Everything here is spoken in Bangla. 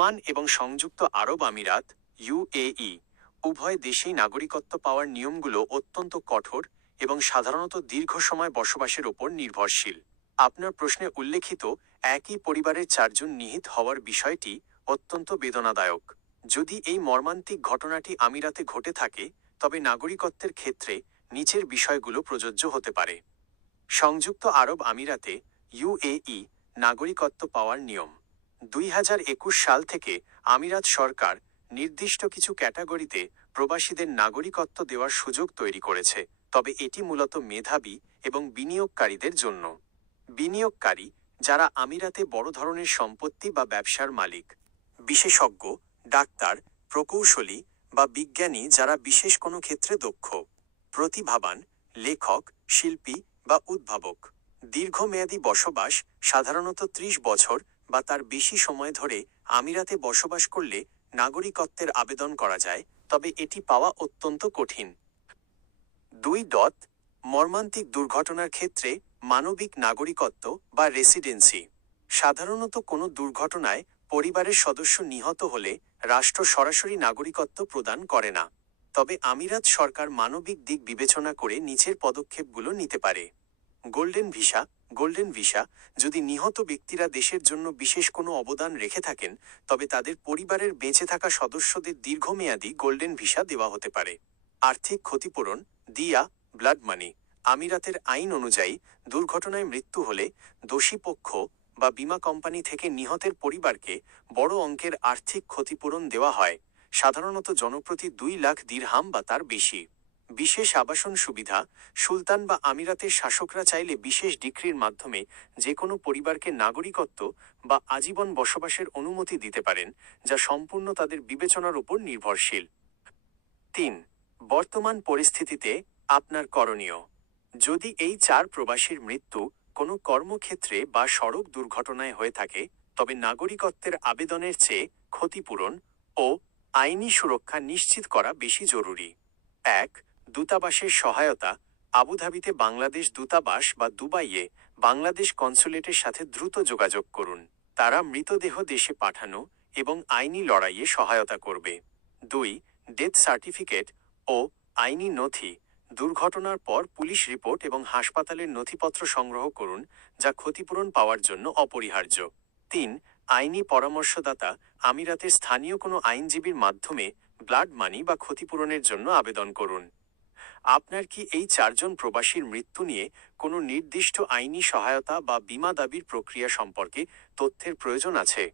ওমান এবং সংযুক্ত আরব আমিরাত ইউএই উভয় দেশেই নাগরিকত্ব পাওয়ার নিয়মগুলো অত্যন্ত কঠোর এবং সাধারণত দীর্ঘ সময় বসবাসের ওপর নির্ভরশীল। আপনার প্রশ্নে উল্লেখিত একই পরিবারের 4 জন নিহত হওয়ার বিষয়টি অত্যন্ত বেদনাদায়ক। যদি এই মর্মান্তিক ঘটনাটি আমিরাতে ঘটে থাকে, তবে নাগরিকত্বের ক্ষেত্রে নিচের বিষয়গুলো প্রযোজ্য হতে পারে। সংযুক্ত আরব আমিরাতে ইউএই নাগরিকত্ব পাওয়ার নিয়ম। 2021 সাল থেকে আমিরাত সরকার নির্দিষ্ট কিছু ক্যাটাগরিতে প্রবাসীদের নাগরিকত্ব দেওয়ার সুযোগ তৈরি করেছে, তবে এটি মূলত মেধাবী এবং বিনিয়োগকারীদের জন্য। বিনিয়োগকারী যারা আমিরাতে বড় ধরনের সম্পত্তি বা ব্যবসার মালিক, বিশেষজ্ঞ, ডাক্তার, প্রকৌশলী বা বিজ্ঞানী যারা বিশেষ কোনো ক্ষেত্রে দক্ষ, প্রতিভাবান, লেখক, শিল্পী বা উদ্ভাবক। দীর্ঘমেয়াদী বসবাস, সাধারণত 30 বছর বা তার বেশি সময় ধরে আমিরাতে বসবাস করলে নাগরিকত্বের আবেদন করা যায়, তবে এটি পাওয়া অত্যন্ত কঠিন। 2. মর্মান্তিক দুর্ঘটনার ক্ষেত্রে মানবিক নাগরিকত্ব বা রেসিডেন্সি। সাধারণত কোনো দুর্ঘটনায় পরিবারের সদস্য নিহত হলে রাষ্ট্র সরাসরি নাগরিকত্ব প্রদান করে না, তবে আমিরাত সরকার মানবিক দিক বিবেচনা করে নিচের পদক্ষেপগুলো নিতে পারে। Golden visa. গোল্ডেন ভিসা, যদি নিহত ব্যক্তিরা দেশের জন্য বিশেষ কোনো অবদান রেখে থাকেন, তবে তাদের পরিবারের বেঁচে থাকা সদস্যদের দীর্ঘমেয়াদী গোল্ডেন ভিসা দেওয়া হতে পারে। আর্থিক ক্ষতিপূরণ, দিয়া, ব্লাড মানি। আমিরাতের আইন অনুযায়ী দুর্ঘটনায় মৃত্যু হলে দোষী পক্ষ বা বীমা কোম্পানি থেকে নিহতের পরিবারকে বড় অঙ্কের আর্থিক ক্ষতিপূরণ দেওয়া হয়, সাধারণত জনপ্রতি 2 লাখ দিরহাম বা তার বেশি। বিশেষ আবাসন সুবিধা। সুলতান বা আমিরাতের শাসকরা চাইলে বিশেষ ডিক্রির মাধ্যমে যে কোনো পরিবারকে নাগরিকত্ব বা আজীবন বসবাসের অনুমতি দিতে পারেন, যা সম্পূর্ণ তাদের বিবেচনার উপর নির্ভরশীল। 3. বর্তমান পরিস্থিতিতে আপনার করণীয়। যদি এই 4 প্রবাসীর মৃত্যু কোনো কর্মক্ষেত্রে বা সড়ক দুর্ঘটনায় হয়ে থাকে, তবে নাগরিকত্বের আবেদনের চেয়ে ক্ষতিপূরণ ও আইনি সুরক্ষা নিশ্চিত করা বেশি জরুরি। 1. দূতাবাসের সহায়তা। আবুধাবিতে বাংলাদেশ দূতাবাস বা দুবাইয়ে বাংলাদেশ কনসুলেটের সাথে দ্রুত যোগাযোগ করুন। তারা মৃতদেহ দেশে পাঠানো এবং আইনি লড়াইয়ে সহায়তা করবে। 2. ডেথ সার্টিফিকেট ও আইনি নথি। দুর্ঘটনার পর পুলিশ রিপোর্ট এবং হাসপাতালের নথিপত্র সংগ্রহ করুন, যা ক্ষতিপূরণ পাওয়ার জন্য অপরিহার্য। 3. আইনি পরামর্শদাতা। আমিরাতের স্থানীয় কোনো আইনজীবীর মাধ্যমে ব্লাড মানি বা ক্ষতিপূরণের জন্য আবেদন করুন। আপনার কি এই 4 জন প্রবাসীর মৃত্যু নিয়ে কোনো নির্দিষ্ট আইনি সহায়তা বা বীমা দাবির প্রক্রিয়া সম্পর্কে তথ্যের প্রয়োজন আছে?